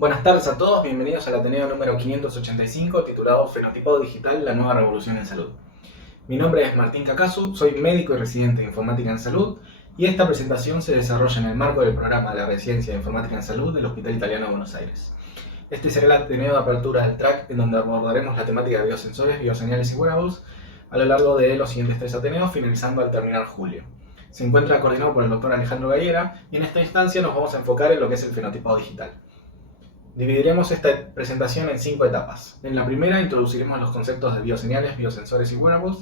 Buenas tardes a todos, bienvenidos al Ateneo número 585 titulado Fenotipado Digital, la nueva revolución en salud. Mi nombre es Martín Cacasu, soy médico y residente de Informática en Salud y esta presentación se desarrolla en el marco del programa de la Residencia de Informática en Salud del Hospital Italiano de Buenos Aires. Este será el Ateneo de apertura del track en donde abordaremos la temática de biosensores, bioseñales y wearables a lo largo de los siguientes 3 Ateneos, finalizando al terminar julio. Se encuentra coordinado por el Dr. Alejandro Gallera y en esta instancia nos vamos a enfocar en lo que es el fenotipado digital. Dividiremos esta presentación en 5 etapas. En la primera introduciremos los conceptos de bioseñales, biosensores y wearables.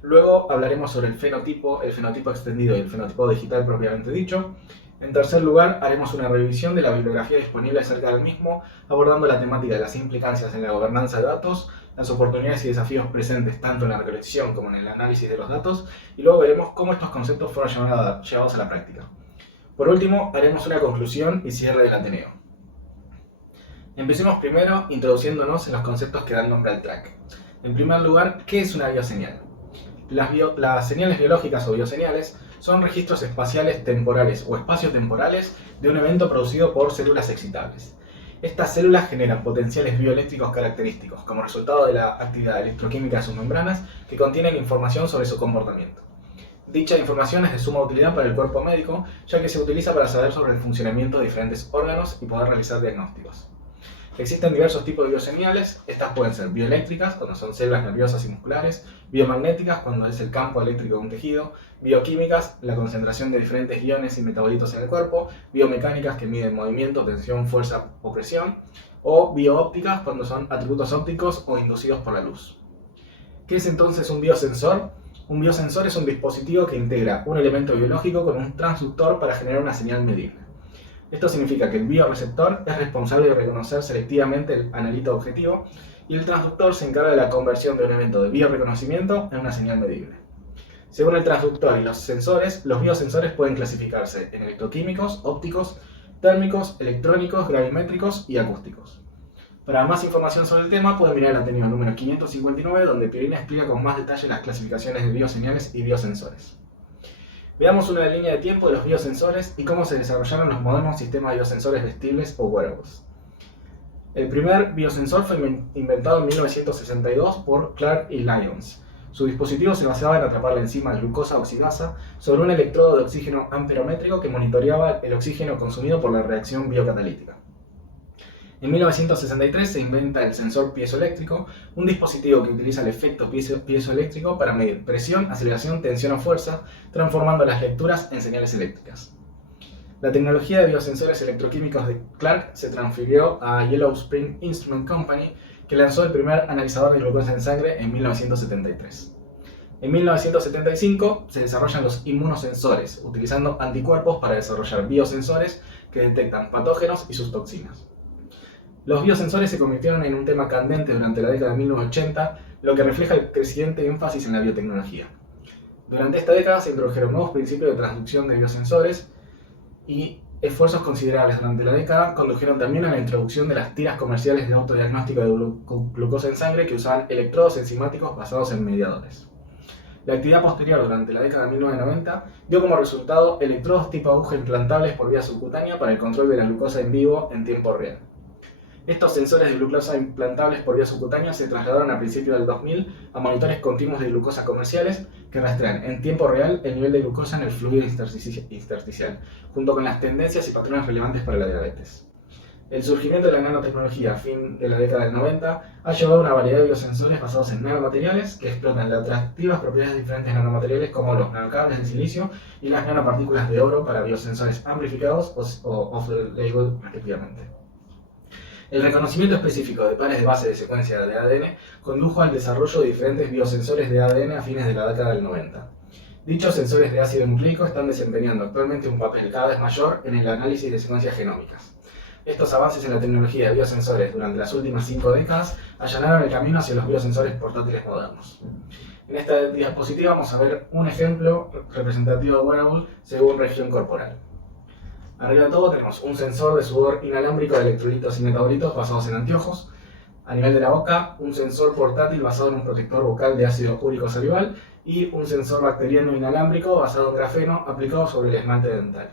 Luego hablaremos sobre el fenotipo extendido y el fenotipo digital propiamente dicho. En tercer lugar, haremos una revisión de la bibliografía disponible acerca del mismo, abordando la temática de las implicancias en la gobernanza de datos, las oportunidades y desafíos presentes tanto en la recolección como en el análisis de los datos, y luego veremos cómo estos conceptos fueron llevados a la práctica. Por último, haremos una conclusión y cierre del Ateneo. Empecemos primero introduciéndonos en los conceptos que dan nombre al track. En primer lugar, ¿qué es una bioseñal? Las señales biológicas o bioseñales son registros espaciales temporales o espaciotemporales de un evento producido por células excitables. Estas células generan potenciales bioeléctricos característicos como resultado de la actividad electroquímica de sus membranas que contienen información sobre su comportamiento. Dicha información es de suma utilidad para el cuerpo médico, ya que se utiliza para saber sobre el funcionamiento de diferentes órganos y poder realizar diagnósticos. Existen diversos tipos de bioseñales. Estas pueden ser bioeléctricas, cuando son células nerviosas y musculares, biomagnéticas, cuando es el campo eléctrico de un tejido, bioquímicas, la concentración de diferentes iones y metabolitos en el cuerpo, biomecánicas, que miden movimiento, tensión, fuerza o presión, o bioópticas, cuando son atributos ópticos o inducidos por la luz. ¿Qué es entonces un biosensor? Un biosensor es un dispositivo que integra un elemento biológico con un transductor para generar una señal medible. Esto significa que el bioreceptor es responsable de reconocer selectivamente el analito objetivo y el transductor se encarga de la conversión de un evento de bioreconocimiento en una señal medible. Según el transductor y los sensores, los biosensores pueden clasificarse en electroquímicos, ópticos, térmicos, electrónicos, gravimétricos y acústicos. Para más información sobre el tema pueden mirar el Ateneo número 559, donde Pirina explica con más detalle las clasificaciones de bioseñales y biosensores. Veamos una línea de tiempo de los biosensores y cómo se desarrollaron los modernos sistemas de biosensores vestibles o wearables. El primer biosensor fue inventado en 1962 por Clark y Lyons. Su dispositivo se basaba en atrapar la enzima glucosa oxidasa sobre un electrodo de oxígeno amperométrico que monitoreaba el oxígeno consumido por la reacción biocatalítica. En 1963 se inventa el sensor piezoeléctrico, un dispositivo que utiliza el efecto piezoeléctrico para medir presión, aceleración, tensión o fuerza, transformando las lecturas en señales eléctricas. La tecnología de biosensores electroquímicos de Clark se transfirió a Yellow Spring Instrument Company, que lanzó el primer analizador de glucosa en sangre en 1973. En 1975 se desarrollan los inmunosensores, utilizando anticuerpos para desarrollar biosensores que detectan patógenos y sus toxinas. Los biosensores se convirtieron en un tema candente durante la década de 1980, lo que refleja el creciente énfasis en la biotecnología. Durante esta década se introdujeron nuevos principios de transducción de biosensores y esfuerzos considerables durante la década condujeron también a la introducción de las tiras comerciales de autodiagnóstico de glucosa en sangre que usaban electrodos enzimáticos basados en mediadores. La actividad posterior durante la década de 1990 dio como resultado electrodos tipo aguja implantables por vía subcutánea para el control de la glucosa en vivo en tiempo real. Estos sensores de glucosa implantables por vía subcutánea se trasladaron a principios del 2000 a monitores continuos de glucosa comerciales que rastrean en tiempo real el nivel de glucosa en el fluido intersticial, junto con las tendencias y patrones relevantes para la diabetes. El surgimiento de la nanotecnología a fin de la década del 90 ha llevado a una variedad de biosensores basados en nanomateriales que explotan las atractivas propiedades de diferentes nanomateriales como los nanocables de silicio y las nanopartículas de oro para biosensores amplificados o off-label respectivamente. El reconocimiento específico de pares de base de secuencia de ADN condujo al desarrollo de diferentes biosensores de ADN a fines de la década del 90. Dichos sensores de ácido nucleico están desempeñando actualmente un papel cada vez mayor en el análisis de secuencias genómicas. Estos avances en la tecnología de biosensores durante las últimas 5 décadas allanaron el camino hacia los biosensores portátiles modernos. En esta diapositiva vamos a ver un ejemplo representativo de wearable según región corporal. Arriba de todo tenemos un sensor de sudor inalámbrico de electrolitos y metabolitos basados en anteojos. A nivel de la boca, un sensor portátil basado en un protector bucal de ácido úrico salival y un sensor bacteriano inalámbrico basado en grafeno aplicado sobre el esmalte dental.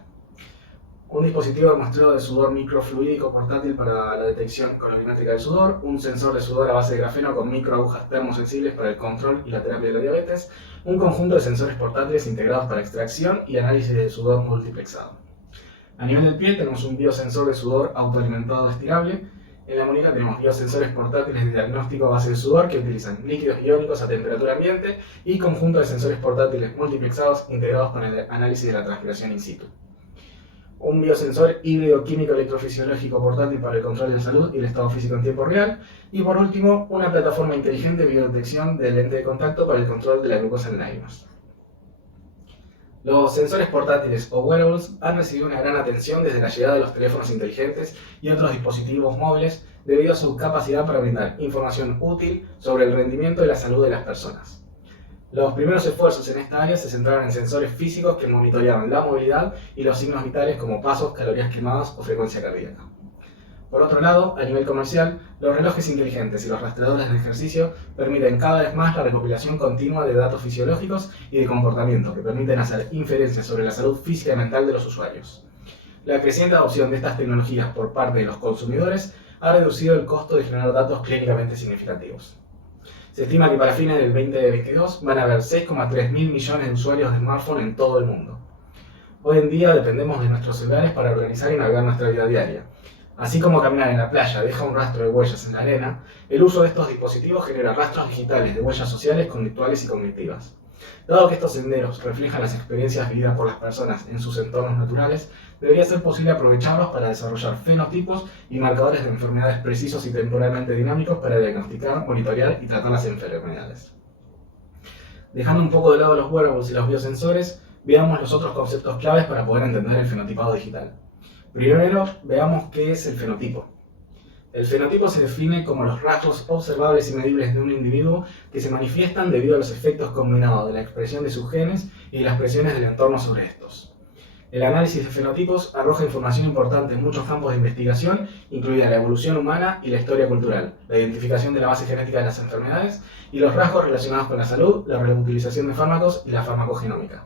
un dispositivo de muestreo de sudor microfluídico portátil para la detección colorimétrica del sudor, un sensor de sudor a base de grafeno con microagujas termosensibles para el control y la terapia de la diabetes, un conjunto de sensores portátiles integrados para extracción y análisis de sudor multiplexado. A nivel del pie tenemos un biosensor de sudor autoalimentado estirable. En la muñeca tenemos biosensores portátiles de diagnóstico a base de sudor que utilizan líquidos iónicos a temperatura ambiente y conjunto de sensores portátiles multiplexados integrados para el análisis de la transpiración in situ. Un biosensor híbrido químico electrofisiológico portátil para el control de la salud y el estado físico en tiempo real. Y por último, una plataforma inteligente de biodetección de lente de contacto para el control de la glucosa en lágrimas. Los sensores portátiles o wearables han recibido una gran atención desde la llegada de los teléfonos inteligentes y otros dispositivos móviles debido a su capacidad para brindar información útil sobre el rendimiento y la salud de las personas. Los primeros esfuerzos en esta área se centraron en sensores físicos que monitoreaban la movilidad y los signos vitales como pasos, calorías quemadas o frecuencia cardíaca. Por otro lado, a nivel comercial, los relojes inteligentes y los rastreadores de ejercicio permiten cada vez más la recopilación continua de datos fisiológicos y de comportamiento que permiten hacer inferencias sobre la salud física y mental de los usuarios. La creciente adopción de estas tecnologías por parte de los consumidores ha reducido el costo de generar datos clínicamente significativos. Se estima que para fines del 2022 van a haber 6,3 mil millones de usuarios de smartphone en todo el mundo. Hoy en día dependemos de nuestros celulares para organizar y navegar nuestra vida diaria. Así como caminar en la playa deja un rastro de huellas en la arena, el uso de estos dispositivos genera rastros digitales de huellas sociales, conductuales y cognitivas. Dado que estos senderos reflejan las experiencias vividas por las personas en sus entornos naturales, debería ser posible aprovecharlos para desarrollar fenotipos y marcadores de enfermedades precisos y temporalmente dinámicos para diagnosticar, monitorear y tratar las enfermedades. Dejando un poco de lado los wearables y los biosensores, veamos los otros conceptos claves para poder entender el fenotipado digital. Primero, veamos qué es el fenotipo. El fenotipo se define como los rasgos observables y medibles de un individuo que se manifiestan debido a los efectos combinados de la expresión de sus genes y de las presiones del entorno sobre estos. El análisis de fenotipos arroja información importante en muchos campos de investigación, incluida la evolución humana y la historia cultural, la identificación de la base genética de las enfermedades y los rasgos relacionados con la salud, la reutilización de fármacos y la farmacogenómica.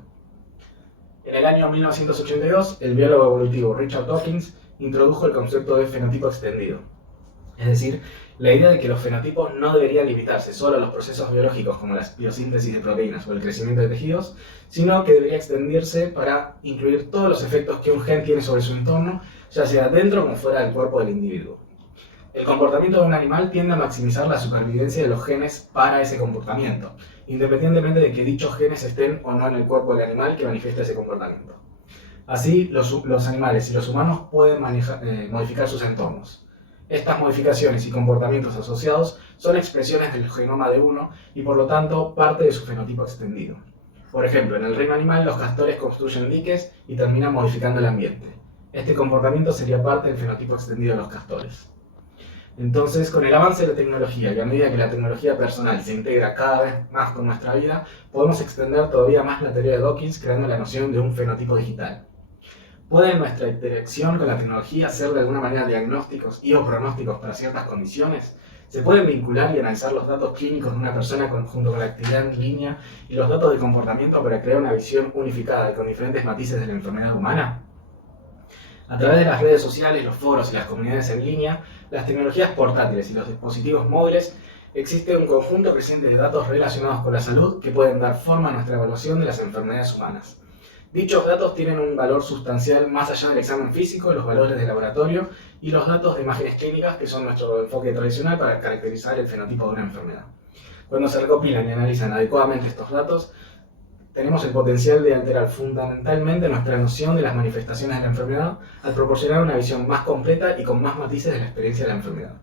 En el año 1982, el biólogo evolutivo Richard Dawkins introdujo el concepto de fenotipo extendido. Es decir, la idea de que los fenotipos no deberían limitarse solo a los procesos biológicos como la biosíntesis de proteínas o el crecimiento de tejidos, sino que debería extendirse para incluir todos los efectos que un gen tiene sobre su entorno, ya sea dentro como fuera del cuerpo del individuo. El comportamiento de un animal tiende a maximizar la supervivencia de los genes para ese comportamiento, independientemente de que dichos genes estén o no en el cuerpo del animal que manifiesta ese comportamiento. Así, los animales y los humanos pueden modificar sus entornos. Estas modificaciones y comportamientos asociados son expresiones del genoma de uno y por lo tanto parte de su fenotipo extendido. Por ejemplo, en el reino animal los castores construyen diques y terminan modificando el ambiente. Este comportamiento sería parte del fenotipo extendido de los castores. Entonces, con el avance de la tecnología y a medida que la tecnología personal se integra cada vez más con nuestra vida, podemos extender todavía más la teoría de Dawkins creando la noción de un fenotipo digital. ¿Puede nuestra interacción con la tecnología hacer de alguna manera diagnósticos y o pronósticos para ciertas condiciones? ¿Se pueden vincular y analizar los datos clínicos de una persona junto con la actividad en línea y los datos de comportamiento para crear una visión unificada y con diferentes matices de la enfermedad humana? A través de las redes sociales, los foros y las comunidades en línea, las tecnologías portátiles y los dispositivos móviles, existe un conjunto creciente de datos relacionados con la salud que pueden dar forma a nuestra evaluación de las enfermedades humanas. Dichos datos tienen un valor sustancial más allá del examen físico, los valores de laboratorio y los datos de imágenes clínicas que son nuestro enfoque tradicional para caracterizar el fenotipo de una enfermedad. Cuando se recopilan y analizan adecuadamente estos datos, tenemos el potencial de alterar fundamentalmente nuestra noción de las manifestaciones de la enfermedad al proporcionar una visión más completa y con más matices de la experiencia de la enfermedad.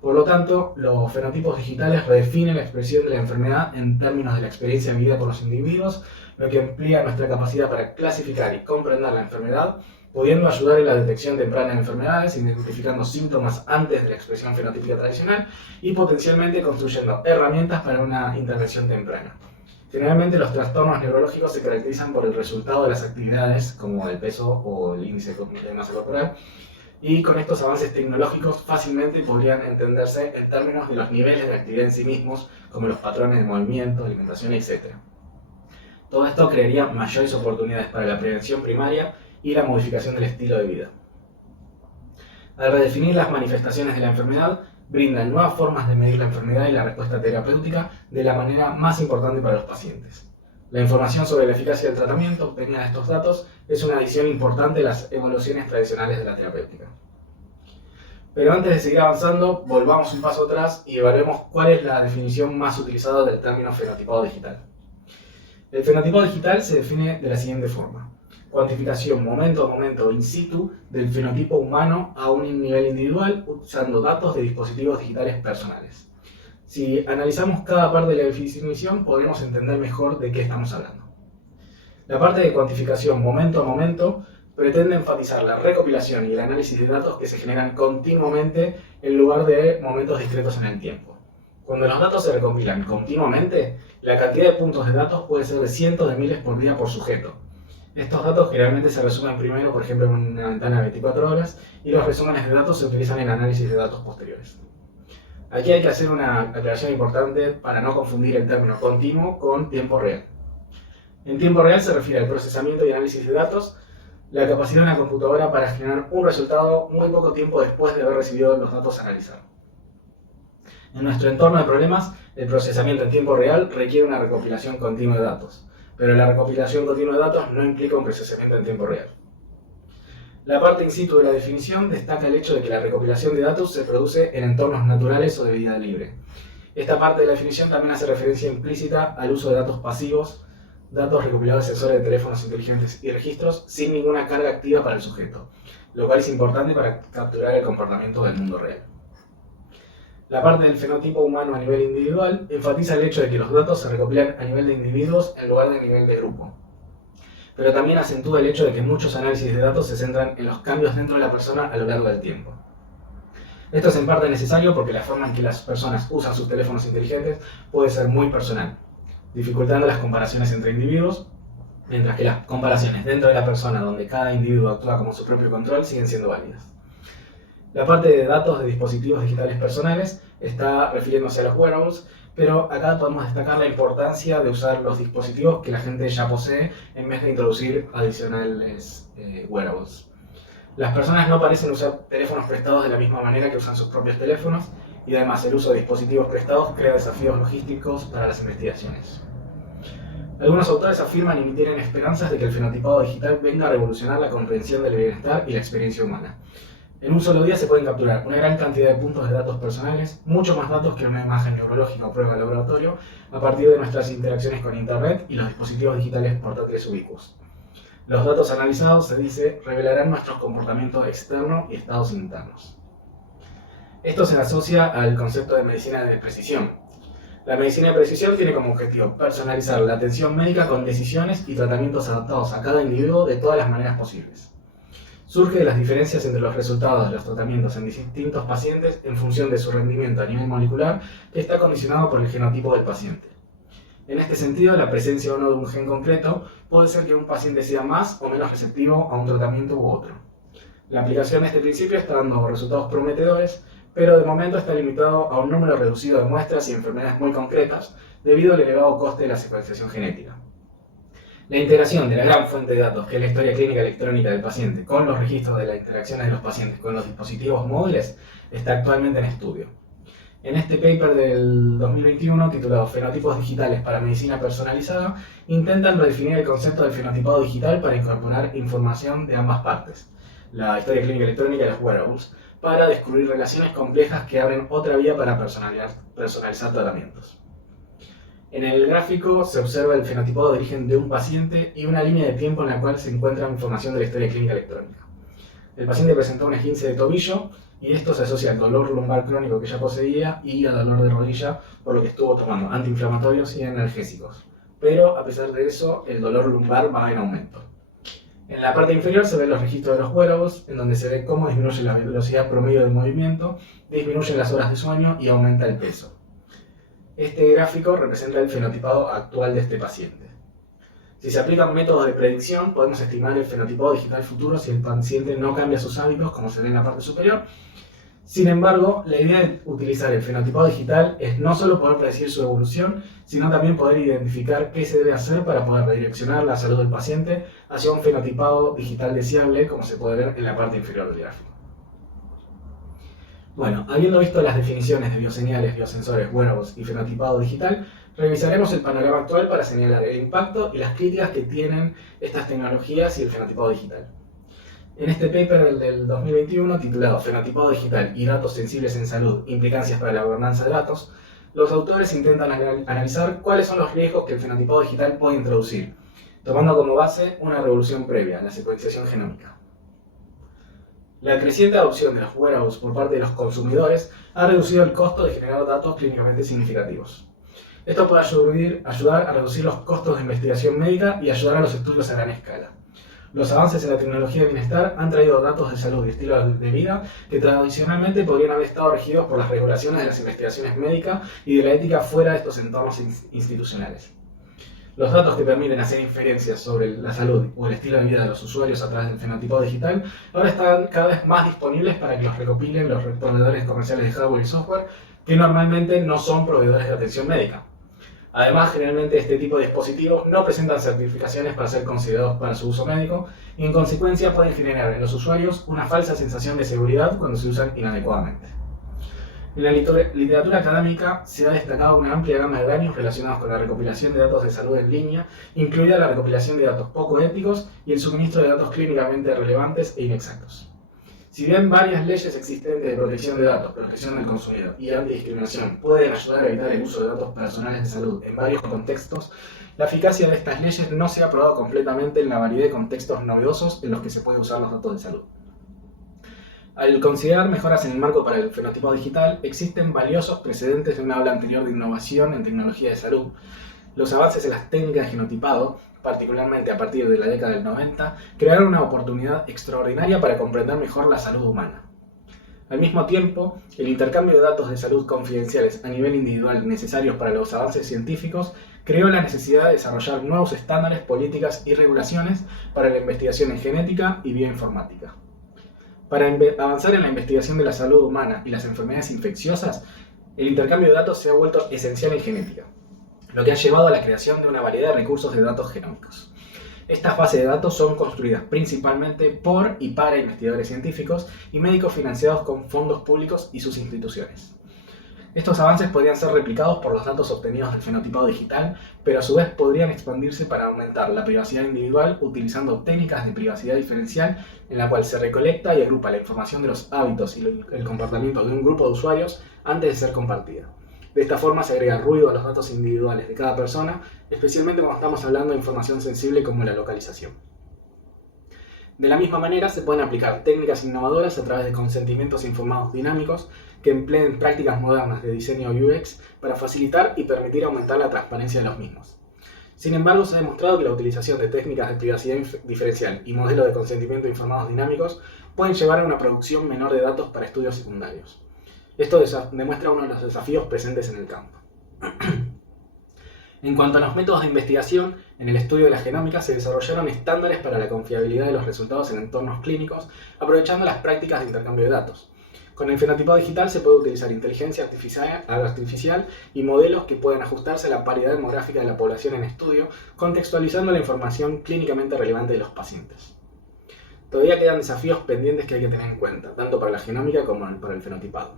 Por lo tanto, los fenotipos digitales redefinen la expresión de la enfermedad en términos de la experiencia vivida por los individuos, lo que amplía nuestra capacidad para clasificar y comprender la enfermedad, pudiendo ayudar en la detección temprana de enfermedades, identificando síntomas antes de la expresión fenotípica tradicional y potencialmente construyendo herramientas para una intervención temprana. Generalmente los trastornos neurológicos se caracterizan por el resultado de las actividades, como el peso o el índice de masa corporal, y con estos avances tecnológicos fácilmente podrían entenderse en términos de los niveles de actividad en sí mismos, como los patrones de movimiento, alimentación, etc. Todo esto crearía mayores oportunidades para la prevención primaria y la modificación del estilo de vida. Al redefinir las manifestaciones de la enfermedad, brindan nuevas formas de medir la enfermedad y la respuesta terapéutica de la manera más importante para los pacientes. La información sobre la eficacia del tratamiento obtenida de estos datos es una adición importante a las evaluaciones tradicionales de la terapéutica. Pero antes de seguir avanzando, volvamos un paso atrás y evaluemos cuál es la definición más utilizada del término fenotipado digital. El fenotipado digital se define de la siguiente forma: cuantificación momento a momento in situ del fenotipo humano a un nivel individual usando datos de dispositivos digitales personales. Si analizamos cada parte de la definición, podremos entender mejor de qué estamos hablando. La parte de cuantificación momento a momento pretende enfatizar la recopilación y el análisis de datos que se generan continuamente en lugar de momentos discretos en el tiempo. Cuando los datos se recopilan continuamente, la cantidad de puntos de datos puede ser de cientos de miles por día por sujeto. Estos datos generalmente se resumen primero, por ejemplo, en una ventana de 24 horas, y los resúmenes de datos se utilizan en análisis de datos posteriores. Aquí hay que hacer una aclaración importante para no confundir el término continuo con tiempo real. En tiempo real se refiere al procesamiento y análisis de datos, la capacidad de una computadora para generar un resultado muy poco tiempo después de haber recibido los datos analizados. En nuestro entorno de problemas, el procesamiento en tiempo real requiere una recopilación continua de datos, pero la recopilación continua de datos no implica un procesamiento en tiempo real. La parte in situ de la definición destaca el hecho de que la recopilación de datos se produce en entornos naturales o de vida libre. Esta parte de la definición también hace referencia implícita al uso de datos pasivos, datos recopilados de sensores de teléfonos inteligentes y registros sin ninguna carga activa para el sujeto, lo cual es importante para capturar el comportamiento del mundo real. La parte del fenotipo humano a nivel individual enfatiza el hecho de que los datos se recopilan a nivel de individuos en lugar de nivel de grupo. Pero también acentúa el hecho de que muchos análisis de datos se centran en los cambios dentro de la persona a lo largo del tiempo. Esto es en parte necesario porque la forma en que las personas usan sus teléfonos inteligentes puede ser muy personal, dificultando las comparaciones entre individuos, mientras que las comparaciones dentro de la persona donde cada individuo actúa como su propio control siguen siendo válidas. La parte de datos de dispositivos digitales personales está refiriéndose a los wearables, pero acá podemos destacar la importancia de usar los dispositivos que la gente ya posee en vez de introducir adicionales wearables. Las personas no parecen usar teléfonos prestados de la misma manera que usan sus propios teléfonos, y además el uso de dispositivos prestados crea desafíos logísticos para las investigaciones. Algunos autores afirman y tienen esperanzas de que el fenotipado digital venga a revolucionar la comprensión del bienestar y la experiencia humana. En un solo día se pueden capturar una gran cantidad de puntos de datos personales, mucho más datos que una imagen neurológica o prueba de laboratorio, a partir de nuestras interacciones con Internet y los dispositivos digitales portátiles ubicuos. Los datos analizados, se dice, revelarán nuestros comportamientos externos y estados internos. Esto se asocia al concepto de medicina de precisión. La medicina de precisión tiene como objetivo personalizar la atención médica con decisiones y tratamientos adaptados a cada individuo de todas las maneras posibles. Surge de las diferencias entre los resultados de los tratamientos en distintos pacientes en función de su rendimiento a nivel molecular, que está condicionado por el genotipo del paciente. En este sentido, la presencia o no de un gen concreto puede ser que un paciente sea más o menos receptivo a un tratamiento u otro. La aplicación de este principio está dando resultados prometedores, pero de momento está limitado a un número reducido de muestras y enfermedades muy concretas debido al elevado coste de la secuenciación genética. La integración de la gran fuente de datos que es la historia clínica electrónica del paciente con los registros de las interacciones de los pacientes con los dispositivos móviles está actualmente en estudio. En este paper del 2021, titulado Fenotipos digitales para medicina personalizada, intentan redefinir el concepto del fenotipado digital para incorporar información de ambas partes, la historia clínica electrónica y los wearables, para descubrir relaciones complejas que abren otra vía para personalizar tratamientos. En el gráfico se observa el fenotipado de origen de un paciente y una línea de tiempo en la cual se encuentra información de la historia clínica electrónica. El paciente presentó un esguince de tobillo y esto se asocia al dolor lumbar crónico que ya poseía y al dolor de rodilla, por lo que estuvo tomando antiinflamatorios y analgésicos. Pero a pesar de eso, el dolor lumbar va en aumento. En la parte inferior se ven los registros de los wearables, en donde se ve cómo disminuye la velocidad promedio del movimiento, disminuye las horas de sueño y aumenta el peso. Este gráfico representa el fenotipado actual de este paciente. Si se aplican métodos de predicción, podemos estimar el fenotipado digital futuro si el paciente no cambia sus hábitos, como se ve en la parte superior. Sin embargo, la idea de utilizar el fenotipado digital es no solo poder predecir su evolución, sino también poder identificar qué se debe hacer para poder redireccionar la salud del paciente hacia un fenotipado digital deseable, como se puede ver en la parte inferior del gráfico. Bueno, habiendo visto las definiciones de bioseñales, biosensores, wearables y fenotipado digital, revisaremos el panorama actual para señalar el impacto y las críticas que tienen estas tecnologías y el fenotipado digital. En este paper del 2021, titulado Fenotipado digital y datos sensibles en salud, implicancias para la gobernanza de datos, los autores intentan analizar cuáles son los riesgos que el fenotipado digital puede introducir, tomando como base una revolución previa, la secuenciación genómica. La creciente adopción de los wearables por parte de los consumidores ha reducido el costo de generar datos clínicamente significativos. Esto puede ayudar a reducir los costos de investigación médica y ayudar a los estudios a gran escala. Los avances en la tecnología de bienestar han traído datos de salud y estilo de vida que tradicionalmente podrían haber estado regidos por las regulaciones de las investigaciones médicas y de la ética fuera de estos entornos institucionales. Los datos que permiten hacer inferencias sobre la salud o el estilo de vida de los usuarios a través del fenotipado digital ahora están cada vez más disponibles para que los recopilen los proveedores comerciales de hardware y software que normalmente no son proveedores de atención médica. Además, generalmente este tipo de dispositivos no presentan certificaciones para ser considerados para su uso médico y en consecuencia pueden generar en los usuarios una falsa sensación de seguridad cuando se usan inadecuadamente. En la literatura académica se ha destacado una amplia gama de daños relacionados con la recopilación de datos de salud en línea, incluida la recopilación de datos poco éticos y el suministro de datos clínicamente relevantes e inexactos. Si bien varias leyes existentes de protección de datos, protección del consumidor y antidiscriminación pueden ayudar a evitar el uso de datos personales de salud en varios contextos, la eficacia de estas leyes no se ha probado completamente en la variedad de contextos novedosos en los que se pueden usar los datos de salud. Al considerar mejoras en el marco para el fenotipado digital, existen valiosos precedentes de una ola anterior de innovación en tecnología de salud. Los avances en las técnicas de genotipado, particularmente a partir de la década del 90, crearon una oportunidad extraordinaria para comprender mejor la salud humana. Al mismo tiempo, el intercambio de datos de salud confidenciales a nivel individual necesarios para los avances científicos creó la necesidad de desarrollar nuevos estándares, políticas y regulaciones para la investigación en genética y bioinformática. Para avanzar en la investigación de la salud humana y las enfermedades infecciosas, el intercambio de datos se ha vuelto esencial en genética, lo que ha llevado a la creación de una variedad de recursos de datos genómicos. Estas bases de datos son construidas principalmente por y para investigadores científicos y médicos financiados con fondos públicos y sus instituciones. Estos avances podrían ser replicados por los datos obtenidos del fenotipado digital, pero a su vez podrían expandirse para aumentar la privacidad individual utilizando técnicas de privacidad diferencial en la cual se recolecta y agrupa la información de los hábitos y el comportamiento de un grupo de usuarios antes de ser compartida. De esta forma se agrega ruido a los datos individuales de cada persona, especialmente cuando estamos hablando de información sensible como la localización. De la misma manera, se pueden aplicar técnicas innovadoras a través de consentimientos informados dinámicos que empleen prácticas modernas de diseño UX para facilitar y permitir aumentar la transparencia de los mismos. Sin embargo, se ha demostrado que la utilización de técnicas de privacidad diferencial y modelos de consentimiento informados dinámicos pueden llevar a una producción menor de datos para estudios secundarios. Esto demuestra uno de los desafíos presentes en el campo. En cuanto a los métodos de investigación, en el estudio de la genómica se desarrollaron estándares para la confiabilidad de los resultados en entornos clínicos, aprovechando las prácticas de intercambio de datos. Con el fenotipado digital se puede utilizar inteligencia artificial y modelos que pueden ajustarse a la paridad demográfica de la población en estudio, contextualizando la información clínicamente relevante de los pacientes. Todavía quedan desafíos pendientes que hay que tener en cuenta, tanto para la genómica como para el fenotipado.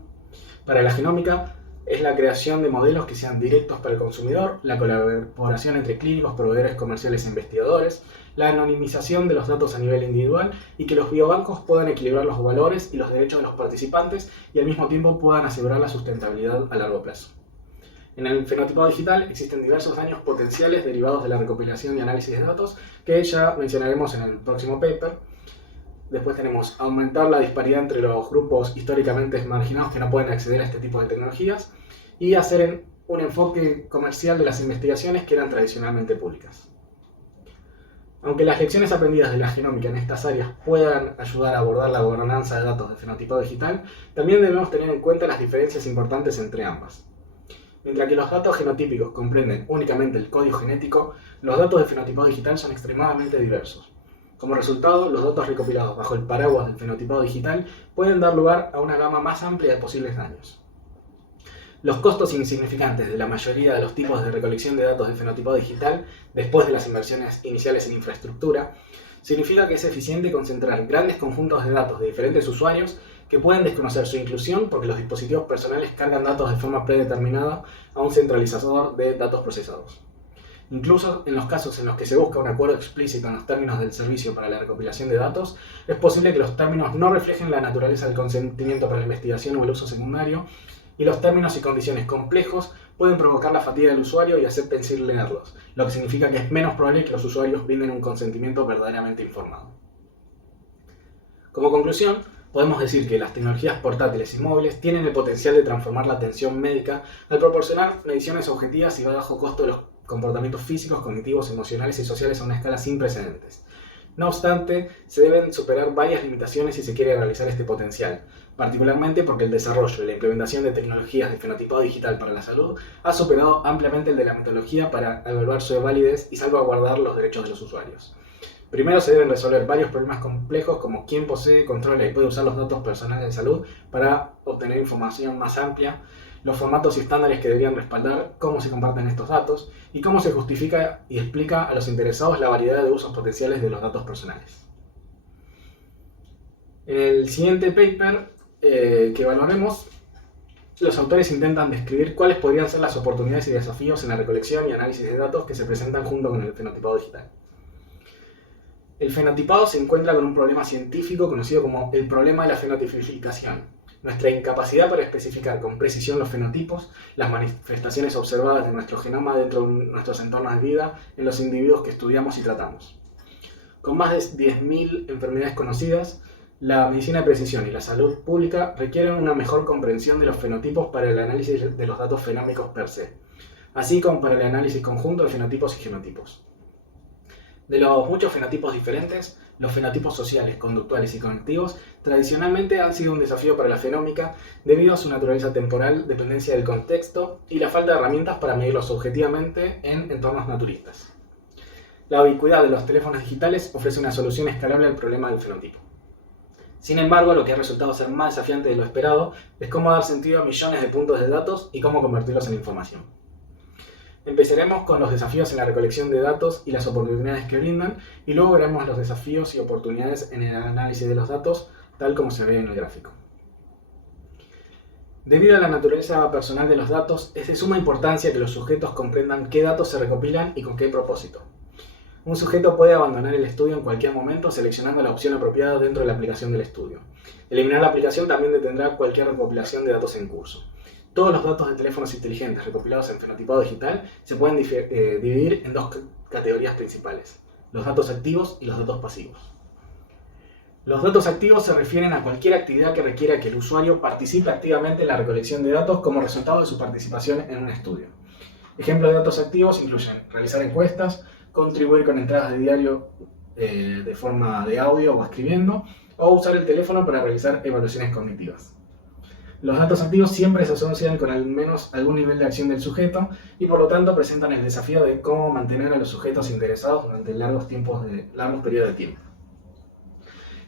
Para la genómica, es la creación de modelos que sean directos para el consumidor, la colaboración entre clínicos, proveedores comerciales e investigadores, la anonimización de los datos a nivel individual y que los biobancos puedan equilibrar los valores y los derechos de los participantes y al mismo tiempo puedan asegurar la sustentabilidad a largo plazo. En el fenotipado digital existen diversos daños potenciales derivados de la recopilación y análisis de datos que ya mencionaremos en el próximo paper. Después tenemos aumentar la disparidad entre los grupos históricamente marginados que no pueden acceder a este tipo de tecnologías y hacer un enfoque comercial de las investigaciones que eran tradicionalmente públicas. Aunque las lecciones aprendidas de la genómica en estas áreas puedan ayudar a abordar la gobernanza de datos de fenotipado digital, también debemos tener en cuenta las diferencias importantes entre ambas. Mientras que los datos genotípicos comprenden únicamente el código genético, los datos de fenotipado digital son extremadamente diversos. Como resultado, los datos recopilados bajo el paraguas del fenotipado digital pueden dar lugar a una gama más amplia de posibles daños. Los costos insignificantes de la mayoría de los tipos de recolección de datos de fenotipado digital, después de las inversiones iniciales en infraestructura, significa que es eficiente concentrar grandes conjuntos de datos de diferentes usuarios que pueden desconocer su inclusión porque los dispositivos personales cargan datos de forma predeterminada a un centralizador de datos procesados. Incluso en los casos en los que se busca un acuerdo explícito en los términos del servicio para la recopilación de datos, es posible que los términos no reflejen la naturaleza del consentimiento para la investigación o el uso secundario, y los términos y condiciones complejos pueden provocar la fatiga del usuario y hacer pensar leerlos, lo que significa que es menos probable que los usuarios brinden un consentimiento verdaderamente informado. Como conclusión, podemos decir que las tecnologías portátiles y móviles tienen el potencial de transformar la atención médica al proporcionar mediciones objetivas y bajo costo de los comportamientos físicos, cognitivos, emocionales y sociales a una escala sin precedentes. No obstante, se deben superar varias limitaciones si se quiere realizar este potencial, particularmente porque el desarrollo y la implementación de tecnologías de fenotipado digital para la salud ha superado ampliamente el de la metodología para evaluar su validez y salvaguardar los derechos de los usuarios. Primero se deben resolver varios problemas complejos como quién posee, controla y puede usar los datos personales de salud para obtener información más amplia, los formatos y estándares que deberían respaldar cómo se comparten estos datos y cómo se justifica y explica a los interesados la variedad de usos potenciales de los datos personales. En el siguiente paper que evaluaremos, los autores intentan describir cuáles podrían ser las oportunidades y desafíos en la recolección y análisis de datos que se presentan junto con el fenotipado digital. El fenotipado se encuentra con un problema científico conocido como el problema de la fenotipificación. Nuestra incapacidad para especificar con precisión los fenotipos, las manifestaciones observadas de nuestro genoma dentro de nuestros entornos de vida en los individuos que estudiamos y tratamos. Con más de 10.000 enfermedades conocidas, la medicina de precisión y la salud pública requieren una mejor comprensión de los fenotipos para el análisis de los datos fenómicos per se, así como para el análisis conjunto de fenotipos y genotipos. De los muchos fenotipos diferentes, los fenotipos sociales, conductuales y cognitivos tradicionalmente han sido un desafío para la fenómica debido a su naturaleza temporal, dependencia del contexto y la falta de herramientas para medirlos objetivamente en entornos naturistas. La ubicuidad de los teléfonos digitales ofrece una solución escalable al problema del fenotipo. Sin embargo, lo que ha resultado ser más desafiante de lo esperado es cómo dar sentido a millones de puntos de datos y cómo convertirlos en información. Empezaremos con los desafíos en la recolección de datos y las oportunidades que brindan, y luego veremos los desafíos y oportunidades en el análisis de los datos, tal como se ve en el gráfico. Debido a la naturaleza personal de los datos, es de suma importancia que los sujetos comprendan qué datos se recopilan y con qué propósito. Un sujeto puede abandonar el estudio en cualquier momento seleccionando la opción apropiada dentro de la aplicación del estudio. Eliminar la aplicación también detendrá cualquier recopilación de datos en curso. Todos los datos de teléfonos inteligentes recopilados en fenotipado digital se pueden dividir en dos categorías principales: los datos activos y los datos pasivos. Los datos activos se refieren a cualquier actividad que requiera que el usuario participe activamente en la recolección de datos como resultado de su participación en un estudio. Ejemplos de datos activos incluyen realizar encuestas, contribuir con entradas de diario de forma de audio o escribiendo, o usar el teléfono para realizar evaluaciones cognitivas. Los datos activos siempre se asocian con al menos algún nivel de acción del sujeto y por lo tanto presentan el desafío de cómo mantener a los sujetos interesados durante largos periodos de tiempo.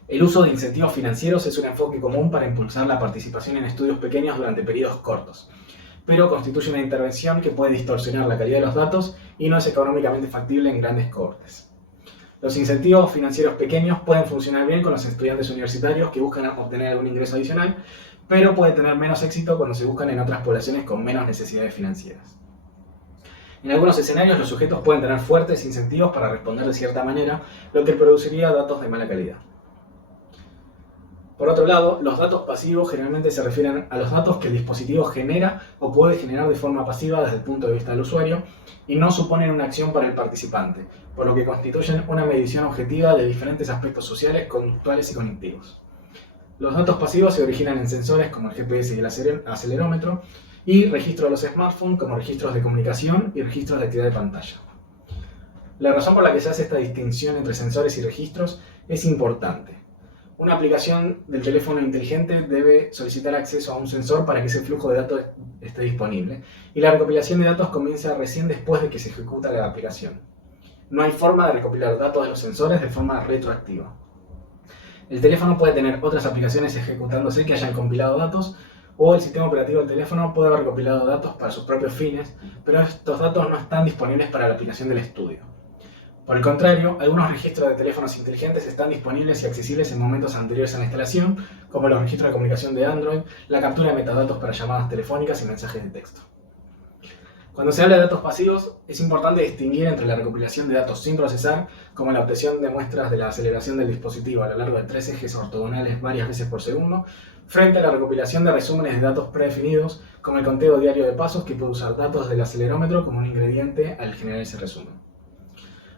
El uso de incentivos financieros es un enfoque común para impulsar la participación en estudios pequeños durante periodos cortos, pero constituye una intervención que puede distorsionar la calidad de los datos y no es económicamente factible en grandes cohortes. Los incentivos financieros pequeños pueden funcionar bien con los estudiantes universitarios que buscan obtener algún ingreso adicional, pero puede tener menos éxito cuando se buscan en otras poblaciones con menos necesidades financieras. En algunos escenarios, los sujetos pueden tener fuertes incentivos para responder de cierta manera, lo que produciría datos de mala calidad. Por otro lado, los datos pasivos generalmente se refieren a los datos que el dispositivo genera o puede generar de forma pasiva desde el punto de vista del usuario y no suponen una acción para el participante, por lo que constituyen una medición objetiva de diferentes aspectos sociales, conductuales y cognitivos. Los datos pasivos se originan en sensores como el GPS y el acelerómetro y registros de los smartphones como registros de comunicación y registros de actividad de pantalla. La razón por la que se hace esta distinción entre sensores y registros es importante. Una aplicación del teléfono inteligente debe solicitar acceso a un sensor para que ese flujo de datos esté disponible, y la recopilación de datos comienza recién después de que se ejecuta la aplicación. no hay forma de recopilar datos de los sensores de forma retroactiva. El teléfono puede tener otras aplicaciones ejecutándose que hayan compilado datos, o el sistema operativo del teléfono puede haber recopilado datos para sus propios fines, pero estos datos no están disponibles para la aplicación del estudio. Por el contrario, algunos registros de teléfonos inteligentes están disponibles y accesibles en momentos anteriores a la instalación, como los registros de comunicación de Android, la captura de metadatos para llamadas telefónicas y mensajes de texto. Cuando se habla de datos pasivos, es importante distinguir entre la recopilación de datos sin procesar, como la obtención de muestras de la aceleración del dispositivo a lo largo de 3 ejes ortogonales varias veces por segundo, frente a la recopilación de resúmenes de datos predefinidos, como el conteo diario de pasos que puede usar datos del acelerómetro como un ingrediente al generar ese resumen.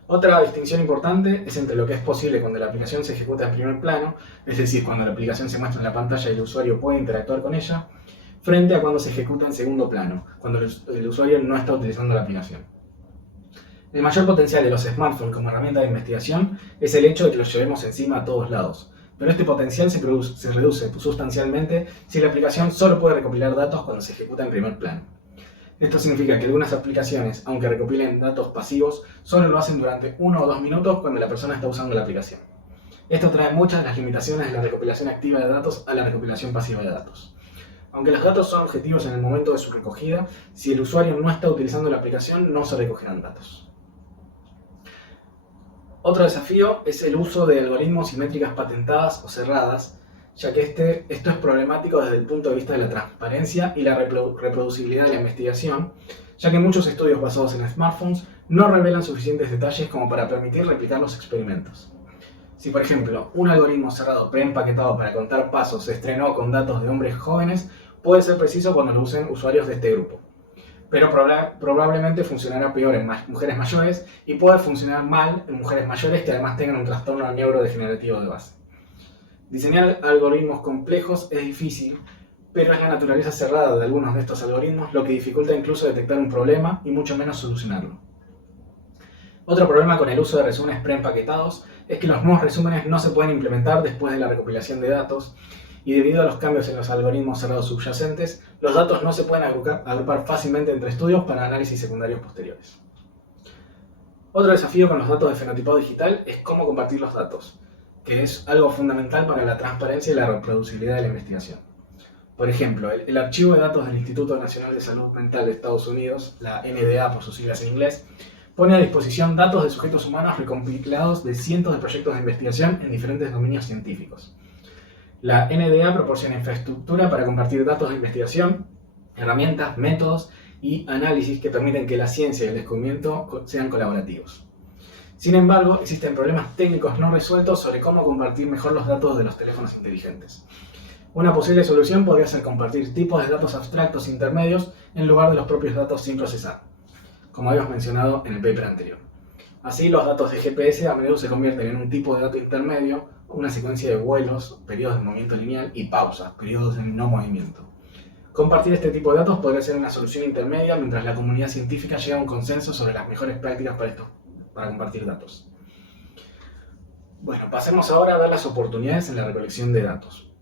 Otra distinción importante es entre lo que es posible cuando la aplicación se ejecuta en primer plano, es decir, cuando la aplicación se muestra en la pantalla y el usuario puede interactuar con ella, frente a cuando se ejecuta en segundo plano, cuando el usuario no está utilizando la aplicación. El mayor potencial de los smartphones como herramienta de investigación es el hecho de que los llevemos encima a todos lados, pero este potencial se reduce sustancialmente si la aplicación solo puede recopilar datos cuando se ejecuta en primer plano. Esto significa que algunas aplicaciones, aunque recopilen datos pasivos, solo lo hacen durante 1 o 2 minutos cuando la persona está usando la aplicación. Esto trae muchas de las limitaciones de la recopilación activa de datos a la recopilación pasiva de datos. Aunque los datos son objetivos en el momento de su recogida, si el usuario no está utilizando la aplicación, no se recogerán datos. Otro desafío es el uso de algoritmos y métricas patentadas o cerradas, ya que esto es problemático desde el punto de vista de la transparencia y la reproducibilidad de la investigación, ya que muchos estudios basados en smartphones no revelan suficientes detalles como para permitir replicar los experimentos. Si, por ejemplo, un algoritmo cerrado preempaquetado para contar pasos se estrenó con datos de hombres jóvenes, puede ser preciso cuando lo usen usuarios de este grupo. Pero probablemente funcionará peor en mujeres mayores y puede funcionar mal en mujeres mayores que además tengan un trastorno neurodegenerativo de base. Diseñar algoritmos complejos es difícil, pero es la naturaleza cerrada de algunos de estos algoritmos lo que dificulta incluso detectar un problema y mucho menos solucionarlo. Otro problema con el uso de resúmenes preempaquetados es que los nuevos resúmenes no se pueden implementar después de la recopilación de datos, y debido a los cambios en los algoritmos cerrados subyacentes, los datos no se pueden agrupar fácilmente entre estudios para análisis secundarios posteriores. Otro desafío con los datos de fenotipado digital es cómo compartir los datos, que es algo fundamental para la transparencia y la reproducibilidad de la investigación. Por ejemplo, el archivo de datos del Instituto Nacional de Salud Mental de Estados Unidos, la NDA por sus siglas en inglés, pone a disposición datos de sujetos humanos recompilados de cientos de proyectos de investigación en diferentes dominios científicos. La NDA proporciona infraestructura para compartir datos de investigación, herramientas, métodos y análisis que permiten que la ciencia y el descubrimiento sean colaborativos. Sin embargo, existen problemas técnicos no resueltos sobre cómo compartir mejor los datos de los teléfonos inteligentes. Una posible solución podría ser compartir tipos de datos abstractos intermedios en lugar de los propios datos sin procesar, como habíamos mencionado en el paper anterior. Así, los datos de GPS a menudo se convierten en un tipo de dato intermedio, una secuencia de vuelos, periodos de movimiento lineal y pausas, periodos de no movimiento. Compartir este tipo de datos podría ser una solución intermedia mientras la comunidad científica llega a un consenso sobre las mejores prácticas para compartir datos. Bueno, pasemos ahora a ver las oportunidades en la recolección de datos.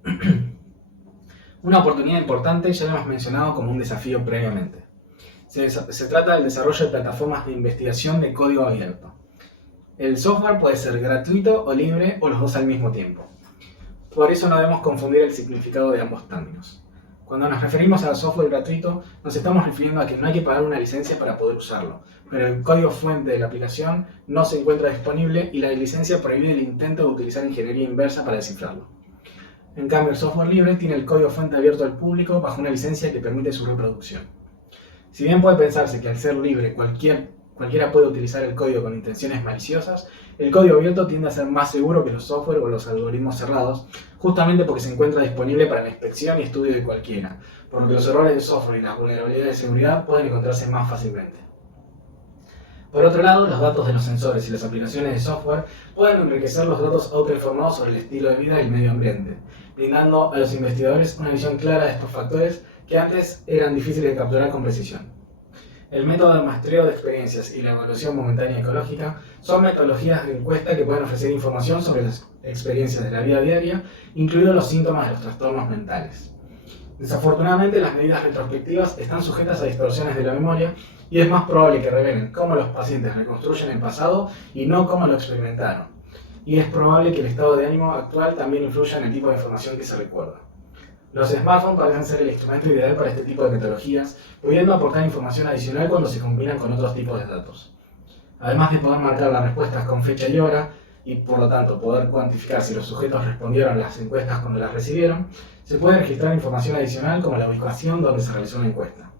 Una oportunidad importante ya lo hemos mencionado como un desafío previamente. Se trata del desarrollo de plataformas de investigación de código abierto. El software puede ser gratuito o libre o los dos al mismo tiempo. Por eso no debemos confundir el significado de ambos términos. Cuando nos referimos al software gratuito, nos estamos refiriendo a que no hay que pagar una licencia para poder usarlo, pero el código fuente de la aplicación no se encuentra disponible y la licencia prohíbe el intento de utilizar ingeniería inversa para descifrarlo. En cambio, el software libre tiene el código fuente abierto al público bajo una licencia que permite su reproducción. Si bien puede pensarse que al ser libre cualquiera puede utilizar el código con intenciones maliciosas, el código abierto tiende a ser más seguro que los software o los algoritmos cerrados, justamente porque se encuentra disponible para la inspección y estudio de cualquiera, por lo que los errores de software y las vulnerabilidades de seguridad pueden encontrarse más fácilmente. Por otro lado, los datos de los sensores y las aplicaciones de software pueden enriquecer los datos autoinformados sobre el estilo de vida y el medio ambiente, brindando a los investigadores una visión clara de estos factores que antes eran difíciles de capturar con precisión. El método de muestreo de experiencias y la evaluación momentánea ecológica son metodologías de encuesta que pueden ofrecer información sobre las experiencias de la vida diaria, incluidos los síntomas de los trastornos mentales. Desafortunadamente, las medidas retrospectivas están sujetas a distorsiones de la memoria y es más probable que revelen cómo los pacientes reconstruyen el pasado y no cómo lo experimentaron. Y es probable que el estado de ánimo actual también influya en el tipo de información que se recuerda. Los smartphones parecen ser el instrumento ideal para este tipo de metodologías, pudiendo aportar información adicional cuando se combinan con otros tipos de datos. Además de poder marcar las respuestas con fecha y hora, y por lo tanto poder cuantificar si los sujetos respondieron a las encuestas cuando las recibieron, se puede registrar información adicional como la ubicación donde se realizó la encuesta.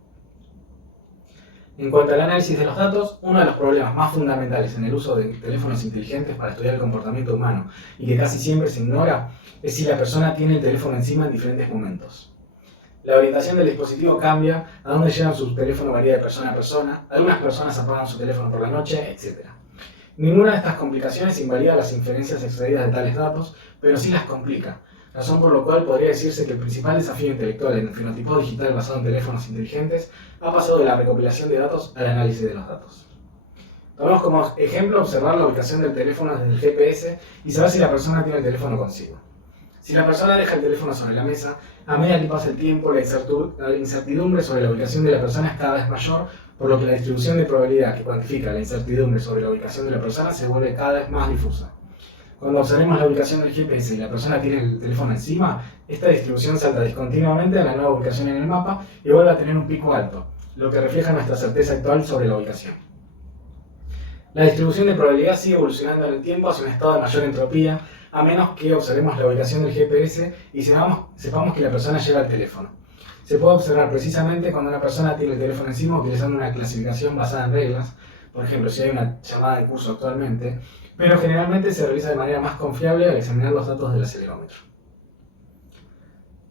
En cuanto al análisis de los datos, uno de los problemas más fundamentales en el uso de teléfonos inteligentes para estudiar el comportamiento humano y que casi siempre se ignora es si la persona tiene el teléfono encima en diferentes momentos. La orientación del dispositivo cambia, a dónde llevan su teléfono varía de persona a persona, algunas personas apagan su teléfono por la noche, etc. Ninguna de estas complicaciones invalida las inferencias extraídas de tales datos, pero sí las complica, razón por la cual podría decirse que el principal desafío intelectual en el fenotipado digital basado en teléfonos inteligentes ha pasado de la recopilación de datos al análisis de los datos. Tomamos como ejemplo observar la ubicación del teléfono desde el GPS y saber si la persona tiene el teléfono consigo. Si la persona deja el teléfono sobre la mesa, a medida que pasa el tiempo, la incertidumbre sobre la ubicación de la persona es cada vez mayor, por lo que la distribución de probabilidad que cuantifica la incertidumbre sobre la ubicación de la persona se vuelve cada vez más difusa. Cuando observemos la ubicación del GPS y la persona tiene el teléfono encima, esta distribución salta discontinuamente a la nueva ubicación en el mapa y vuelve a tener un pico alto, lo que refleja nuestra certeza actual sobre la ubicación. La distribución de probabilidad sigue evolucionando en el tiempo hacia un estado de mayor entropía, a menos que observemos la ubicación del GPS y sepamos que la persona llega al teléfono. Se puede observar precisamente cuando una persona tiene el teléfono encima utilizando una clasificación basada en reglas, por ejemplo, si hay una llamada en curso actualmente, pero generalmente se realiza de manera más confiable al examinar los datos del acelerómetro.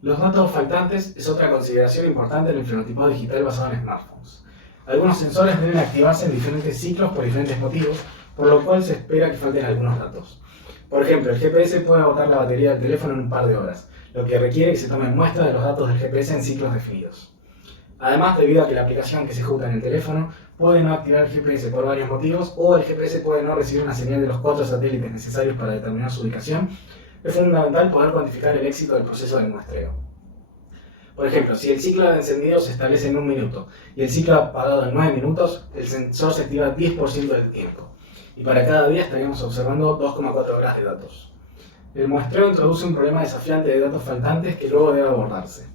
Los datos faltantes es otra consideración importante en el fenotipado digital basado en smartphones. Algunos sensores deben activarse en diferentes ciclos por diferentes motivos, por lo cual se espera que falten algunos datos. Por ejemplo, el GPS puede agotar la batería del teléfono en un par de horas, lo que requiere que se tomen muestras de los datos del GPS en ciclos definidos. Además, debido a que la aplicación que se ejecuta en el teléfono puede no activar el GPS por varios motivos, o el GPS puede no recibir una señal de los 4 satélites necesarios para determinar su ubicación, es fundamental poder cuantificar el éxito del proceso de muestreo. Por ejemplo, si el ciclo de encendido se establece en 1 minuto y el ciclo apagado en 9 minutos, el sensor se activa 10% del tiempo. Y para cada día estaríamos observando 2,4 horas de datos. El muestreo introduce un problema desafiante de datos faltantes que luego debe abordarse.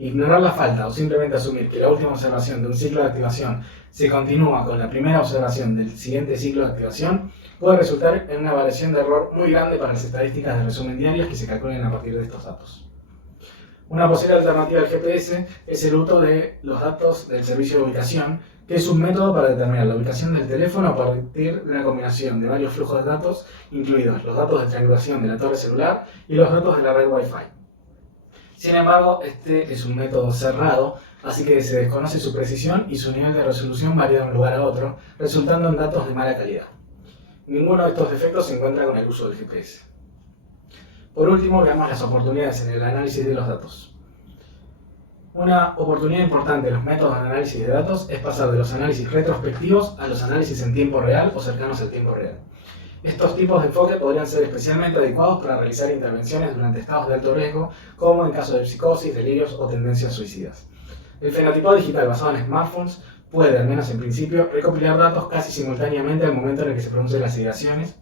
Ignorar la falta o simplemente asumir que la última observación de un ciclo de activación se continúa con la primera observación del siguiente ciclo de activación puede resultar en una variación de error muy grande para las estadísticas de resumen diarias que se calculen a partir de estos datos. Una posible alternativa al GPS es el uso de los datos del servicio de ubicación, que es un método para determinar la ubicación del teléfono a partir de una combinación de varios flujos de datos, incluidos los datos de triangulación de la torre celular y los datos de la red Wi-Fi. Sin embargo, este es un método cerrado, así que se desconoce su precisión y su nivel de resolución varía de un lugar a otro, resultando en datos de mala calidad. Ninguno de estos defectos se encuentra con el uso del GPS. Por último, veamos las oportunidades en el análisis de los datos. Una oportunidad importante en los métodos de análisis de datos es pasar de los análisis retrospectivos a los análisis en tiempo real o cercanos al tiempo real. Estos tipos de enfoque podrían ser especialmente adecuados para realizar intervenciones durante estados de alto riesgo, como en caso de psicosis, delirios o tendencias suicidas. El fenotipado digital basado en smartphones puede, al menos en principio, recopilar datos casi simultáneamente al momento en el que se producen las ideaciones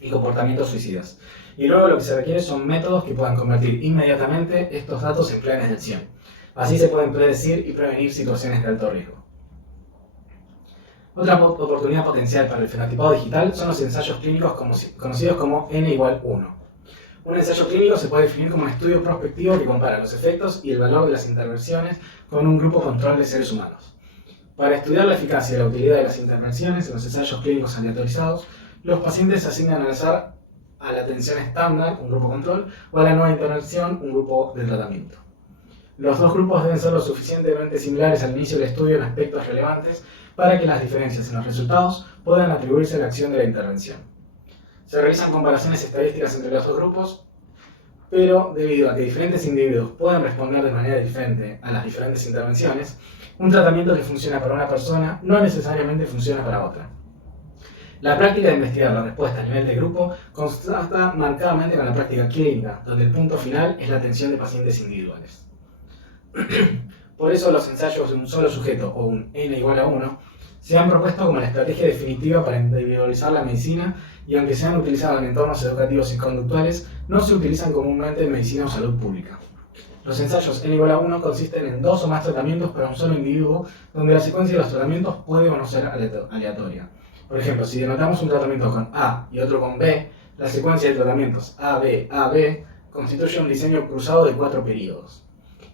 y comportamientos suicidas. Y luego lo que se requiere son métodos que puedan convertir inmediatamente estos datos en planes de acción. Así se pueden predecir y prevenir situaciones de alto riesgo. Otra oportunidad potencial para el fenotipado digital son los ensayos clínicos conocidos como N igual 1. Un ensayo clínico se puede definir como un estudio prospectivo que compara los efectos y el valor de las intervenciones con un grupo control de seres humanos. Para estudiar la eficacia y la utilidad de las intervenciones en los ensayos clínicos aleatorizados, los pacientes se asignan al azar a la atención estándar, un grupo control, o a la nueva intervención, un grupo de tratamiento. Los dos grupos deben ser lo suficientemente similares al inicio del estudio en aspectos relevantes para que las diferencias en los resultados puedan atribuirse a la acción de la intervención. Se realizan comparaciones estadísticas entre los dos grupos, pero debido a que diferentes individuos pueden responder de manera diferente a las diferentes intervenciones, un tratamiento que funciona para una persona no necesariamente funciona para otra. La práctica de investigar la respuesta a nivel de grupo contrasta marcadamente con la práctica clínica, donde el punto final es la atención de pacientes individuales. Por eso los ensayos de un solo sujeto o un N igual a 1 se han propuesto como la estrategia definitiva para individualizar la medicina y aunque se han utilizado en entornos educativos y conductuales, no se utilizan comúnmente en medicina o salud pública. Los ensayos N igual a 1 consisten en 2 o más tratamientos para un solo individuo, donde la secuencia de los tratamientos puede o no ser aleatoria. Por ejemplo, si denotamos un tratamiento con A y otro con B, la secuencia de tratamientos AB constituye un diseño cruzado de 4 periodos.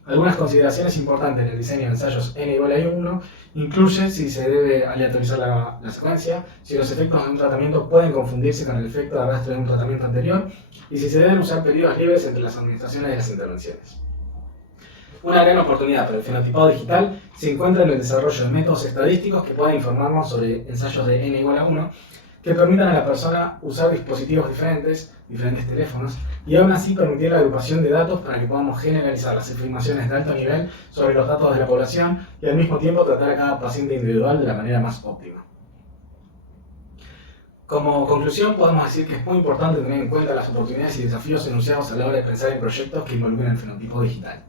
Algunas consideraciones importantes en el diseño de ensayos N igual a 1 incluye si se debe aleatorizar la secuencia, si los efectos de un tratamiento pueden confundirse con el efecto de arrastre de un tratamiento anterior y si se deben usar periodos libres entre las administraciones de las intervenciones. Una gran oportunidad para el fenotipado digital se encuentra en el desarrollo de métodos estadísticos que puedan informarnos sobre ensayos de N igual a 1 que permitan a la persona usar dispositivos diferentes teléfonos, y aún así permitir la agrupación de datos para que podamos generalizar las afirmaciones de alto nivel sobre los datos de la población y al mismo tiempo tratar a cada paciente individual de la manera más óptima. Como conclusión, podemos decir que es muy importante tener en cuenta las oportunidades y desafíos enunciados a la hora de pensar en proyectos que involucren el fenotipo digital.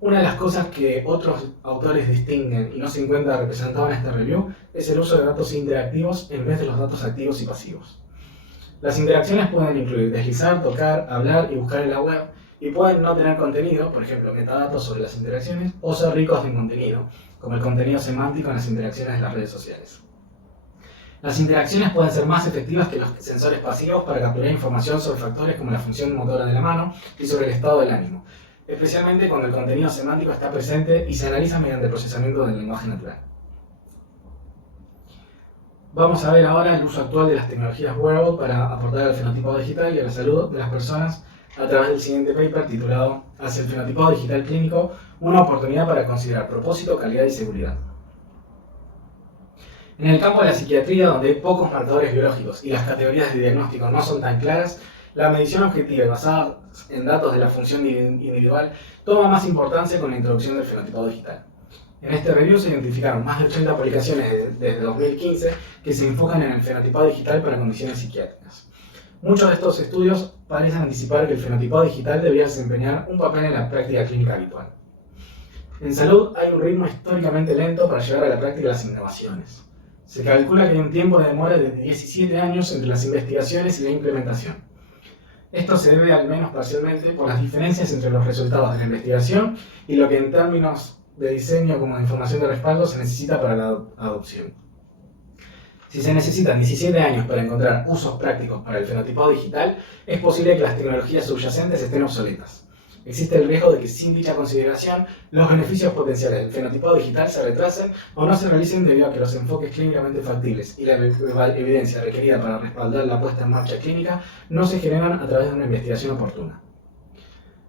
Una de las cosas que otros autores distinguen y no se encuentra representado en este review es el uso de datos interactivos en vez de los datos activos y pasivos. Las interacciones pueden incluir deslizar, tocar, hablar y buscar en la web, y pueden no tener contenido, por ejemplo, metadatos sobre las interacciones, o ser ricos en contenido, como el contenido semántico en las interacciones de las redes sociales. Las interacciones pueden ser más efectivas que los sensores pasivos para capturar información sobre factores como la función motora de la mano y sobre el estado del ánimo, especialmente cuando el contenido semántico está presente y se analiza mediante el procesamiento del lenguaje natural. Vamos a ver ahora el uso actual de las tecnologías wearable para aportar al fenotipado digital y a la salud de las personas a través del siguiente paper titulado Hacia el fenotipado digital clínico, una oportunidad para considerar propósito, calidad y seguridad. En el campo de la psiquiatría, donde hay pocos marcadores biológicos y las categorías de diagnóstico no son tan claras, la medición objetiva y basada en datos de la función individual toma más importancia con la introducción del fenotipado digital. En este review se identificaron más de 80 publicaciones desde 2015 que se enfocan en el fenotipado digital para condiciones psiquiátricas. Muchos de estos estudios parecen anticipar que el fenotipado digital debería desempeñar un papel en la práctica clínica habitual. En salud hay un ritmo históricamente lento para llegar a la práctica de las innovaciones. Se calcula que hay un tiempo de demora de 17 años entre las investigaciones y la implementación. Esto se debe al menos parcialmente por las diferencias entre los resultados de la investigación y lo que en términos de diseño como de información de respaldo se necesita para la adopción. Si se necesitan 17 años para encontrar usos prácticos para el fenotipado digital, es posible que las tecnologías subyacentes estén obsoletas. Existe el riesgo de que sin dicha consideración, los beneficios potenciales del fenotipado digital se retrasen o no se realicen debido a que los enfoques clínicamente factibles y la evidencia requerida para respaldar la puesta en marcha clínica no se generan a través de una investigación oportuna.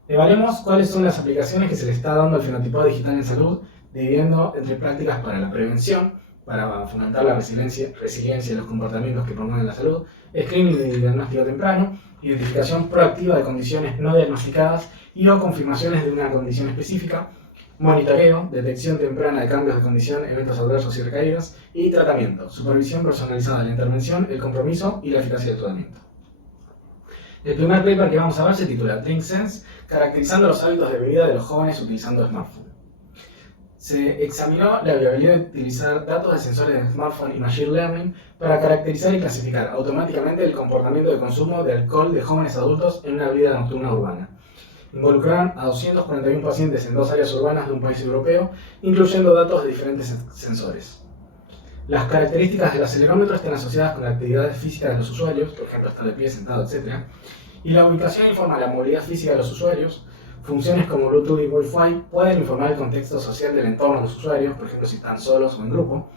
Evaluemos cuáles son las aplicaciones que se le está dando al fenotipado digital en salud, dividiendo entre prácticas para la prevención, para fomentar la resiliencia de los comportamientos que promueven la salud, screening y diagnóstico temprano, identificación proactiva de condiciones no diagnosticadas y o confirmaciones de una condición específica, monitoreo, detección temprana de cambios de condición, eventos adversos y recaídas, y tratamiento, supervisión personalizada de la intervención, el compromiso y la eficacia del tratamiento. El primer paper que vamos a ver se titula Drink Sense, caracterizando los hábitos de bebida de los jóvenes utilizando smartphone. Se examinó la viabilidad de utilizar datos de sensores de smartphone y machine learning para caracterizar y clasificar automáticamente el comportamiento de consumo de alcohol de jóvenes adultos en una vida nocturna urbana. Involucraron a 241 pacientes en 2 áreas urbanas de un país europeo, incluyendo datos de diferentes sensores. Las características del acelerómetro están asociadas con la actividad física de los usuarios, por ejemplo, estar de pie, sentado, etc. Y la ubicación informa la movilidad física de los usuarios. Funciones como Bluetooth y Wi-Fi pueden informar el contexto social del entorno de los usuarios, por ejemplo, si están solos o en grupo.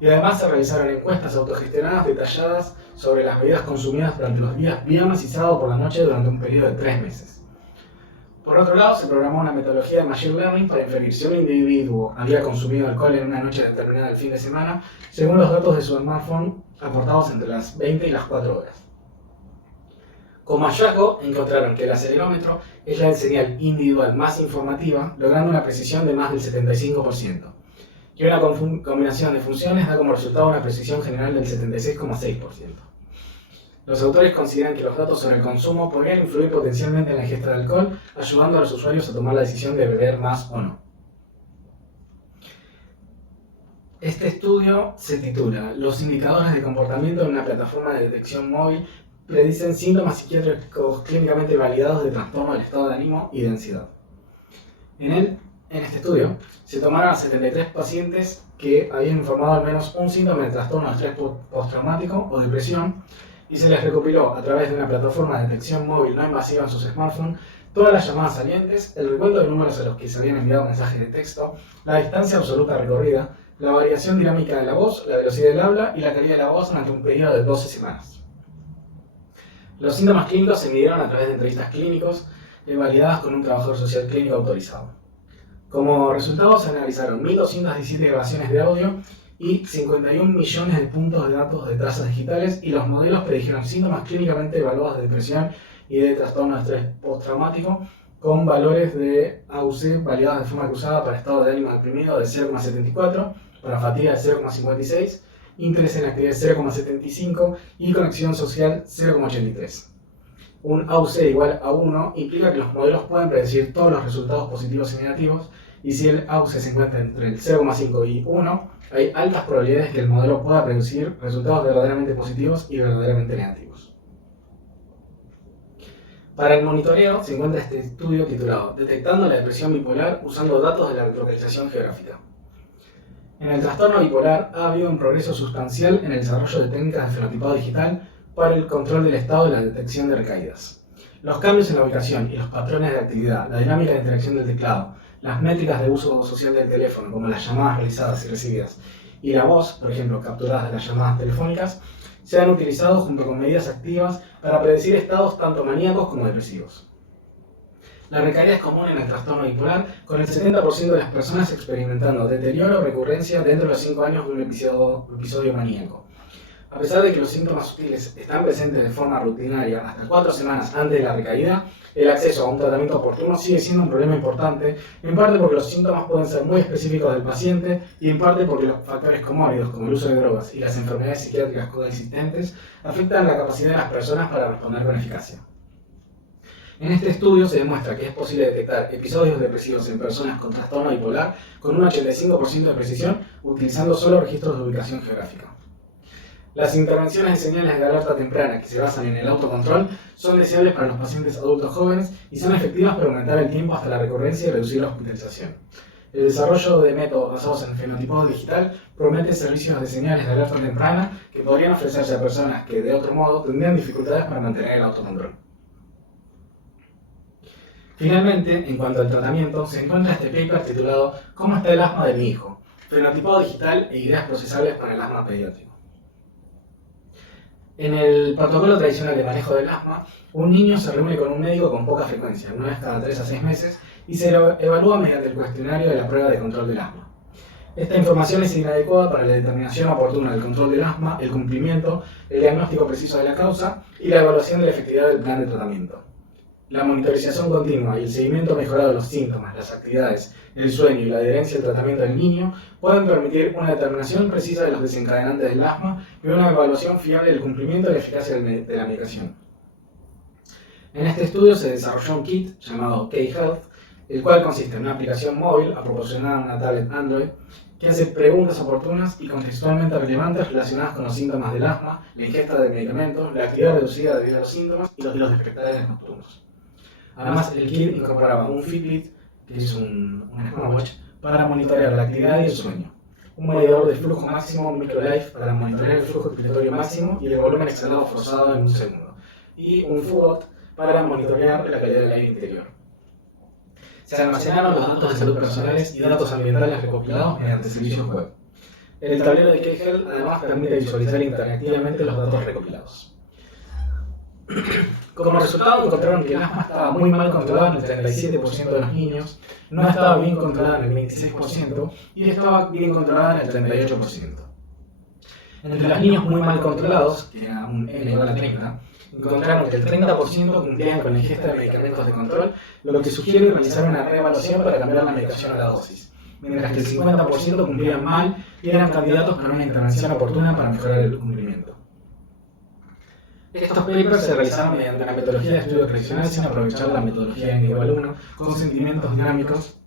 Y además se realizaron encuestas autogestionadas detalladas sobre las bebidas consumidas durante los días viernes y sábado por la noche durante un periodo de 3 meses. Por otro lado, se programó una metodología de Machine Learning para inferir si un individuo había consumido alcohol en una noche determinada del fin de semana, según los datos de su smartphone aportados entre las 20 y las 4 horas. Como hallazgo, encontraron que el acelerómetro es la señal individual más informativa, logrando una precisión de más del 75%, y una combinación de funciones da como resultado una precisión general del 76,6%. Los autores consideran que los datos sobre el consumo podrían influir potencialmente en la ingesta de alcohol, ayudando a los usuarios a tomar la decisión de beber más o no. Este estudio se titula "Los indicadores de comportamiento en una plataforma de detección móvil predicen síntomas psiquiátricos clínicamente validados de trastorno del estado de ánimo y de ansiedad". En este estudio se tomaron a 73 pacientes que habían informado al menos un síntoma de trastorno de estrés postraumático o depresión y se les recopiló a través de una plataforma de detección móvil no invasiva en sus smartphones todas las llamadas salientes, el recuento de números a los que se habían enviado mensajes de texto, la distancia absoluta recorrida, la variación dinámica de la voz, la velocidad del habla y la calidad de la voz durante un periodo de 12 semanas. Los síntomas clínicos se midieron a través de entrevistas clínicos validadas con un trabajador social clínico autorizado. Como resultado se analizaron 1.217 grabaciones de audio y 51 millones de puntos de datos de trazas digitales y los modelos predijeron síntomas clínicamente evaluados de depresión y de trastorno de estrés postraumático con valores de AUC validados de forma cruzada para estado de ánimo deprimido de 0,74, para fatiga de 0,56, interés en actividad de 0,75 y conexión social 0,83. Un AUC igual a 1 implica que los modelos pueden predecir todos los resultados positivos y negativos, y si el AUC se encuentra entre el 0,5 y 1, hay altas probabilidades que el modelo pueda predecir resultados verdaderamente positivos y verdaderamente negativos. Para el monitoreo se encuentra este estudio titulado "Detectando la depresión bipolar usando datos de la localización geográfica". En el trastorno bipolar ha habido un progreso sustancial en el desarrollo de técnicas de fenotipado digital para el control del estado y la detección de recaídas. Los cambios en la ubicación y los patrones de actividad, la dinámica de interacción del teclado, las métricas de uso social del teléfono, como las llamadas realizadas y recibidas, y la voz, por ejemplo, capturadas de las llamadas telefónicas, se han utilizado junto con medidas activas para predecir estados tanto maníacos como depresivos. La recaída es común en el trastorno bipolar, con el 70% de las personas experimentando deterioro o recurrencia dentro de los 5 años de un episodio maníaco. A pesar de que los síntomas sutiles están presentes de forma rutinaria hasta 4 semanas antes de la recaída, el acceso a un tratamiento oportuno sigue siendo un problema importante, en parte porque los síntomas pueden ser muy específicos del paciente y en parte porque los factores comórbidos como el uso de drogas y las enfermedades psiquiátricas coexistentes afectan la capacidad de las personas para responder con eficacia. En este estudio se demuestra que es posible detectar episodios depresivos en personas con trastorno bipolar con un 85% de precisión utilizando solo registros de ubicación geográfica. Las intervenciones de señales de alerta temprana que se basan en el autocontrol son deseables para los pacientes adultos jóvenes y son efectivas para aumentar el tiempo hasta la recurrencia y reducir la hospitalización. El desarrollo de métodos basados en fenotipado digital promete servicios de señales de alerta temprana que podrían ofrecerse a personas que de otro modo tendrían dificultades para mantener el autocontrol. Finalmente, en cuanto al tratamiento, se encuentra este paper titulado "¿Cómo está el asma de mi hijo? Fenotipado digital e ideas procesables para el asma pediátrico". En el protocolo tradicional de manejo del asma, un niño se reúne con un médico con poca frecuencia, una vez cada 3 a 6 meses, y se lo evalúa mediante el cuestionario de la prueba de control del asma. Esta información es inadecuada para la determinación oportuna del control del asma, el cumplimiento, el diagnóstico preciso de la causa y la evaluación de la efectividad del plan de tratamiento. La monitorización continua y el seguimiento mejorado de los síntomas, las actividades, el sueño y la adherencia al tratamiento del niño pueden permitir una determinación precisa de los desencadenantes del asma y una evaluación fiable del cumplimiento y la eficacia de la medicación. En este estudio se desarrolló un kit llamado K-Health, el cual consiste en una aplicación móvil proporcionada a una tablet Android que hace preguntas oportunas y contextualmente relevantes relacionadas con los síntomas del asma, la ingesta de medicamentos, la actividad reducida debido a los síntomas y los despertares nocturnos. Además, el kit incorporaba un Fitbit, que es un smartwatch, para monitorear la actividad y el sueño, un medidor de flujo máximo MicroLife para monitorear el flujo expiratorio máximo y el volumen exhalado forzado en un segundo, y un Foobot para monitorear la calidad del aire interior. Se almacenaron los datos de salud personales y datos ambientales recopilados mediante servicios web. El tablero de Kegel además permite visualizar interactivamente los datos recopilados. Como resultado encontraron que el asma estaba muy mal controlado en el 37% de los niños, no estaba bien controlada en el 26% y estaba bien controlada en el 38%. Entre los niños muy mal controlados, que era un N igual a 30, encontraron que el 30% cumplían con la ingesta de medicamentos de control, lo que sugiere realizar una reevaluación para cambiar la medicación a la dosis, mientras que el 50% cumplían mal y eran candidatos para una intervención oportuna para mejorar el cumplimiento. Estos papers se realizaron mediante la metodología de estudio tradicional sin aprovechar la metodología individual 1 con sentimientos dinámicos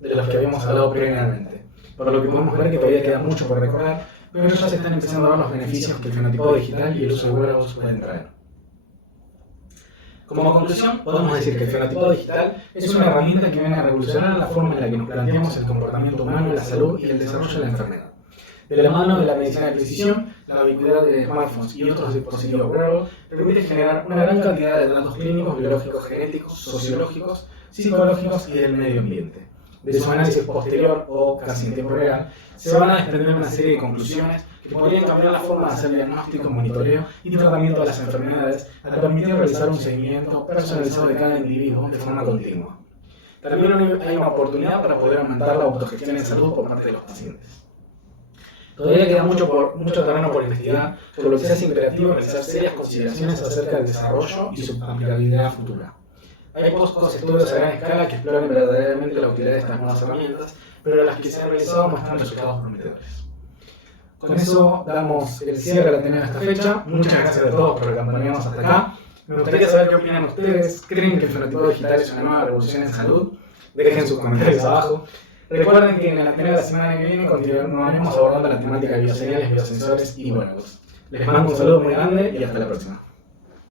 de los que habíamos hablado previamente, por lo que podemos ver que todavía queda mucho por recorrer, pero ya se están empezando a ver los beneficios que el fenotipado digital y el uso de wearables pueden traer. Como conclusión, podemos decir que el fenotipado digital es una herramienta que viene a revolucionar la forma en la que nos planteamos el comportamiento humano, la salud y el desarrollo de la enfermedad. De la mano de la medicina de precisión, la ubicuidad de smartphones y otros dispositivos wearables permite generar una gran cantidad de datos clínicos, biológicos, genéticos, sociológicos, psicológicos y del medio ambiente. De su análisis posterior o casi en tiempo real, se van a desprender una serie de conclusiones que podrían cambiar la forma de hacer diagnóstico, monitoreo y tratamiento de las enfermedades al permitir realizar un seguimiento personalizado de cada individuo de forma continua. También hay una oportunidad para poder aumentar la autogestión en salud por parte de los pacientes. Todavía queda mucho terreno por investigar, por lo que se hace imperativo realizar serias consideraciones acerca del desarrollo y su aplicabilidad futura. Hay pocos estudios a gran escala que exploran verdaderamente la utilidad de estas nuevas herramientas, pero las que se han realizado muestran resultados prometedores. Con eso damos el cierre a la tenida de esta fecha. Muchas gracias a todos por acompañarnos hasta acá. Me gustaría saber qué opinan ustedes. ¿Creen que el fenotipado digital es una nueva revolución en salud? Dejen sus comentarios abajo. Recuerden que en la tenida de la semana que viene continuaremos abordando la temática de bioseñales, biosensores y wearables. Les mando un saludo muy grande y hasta la próxima.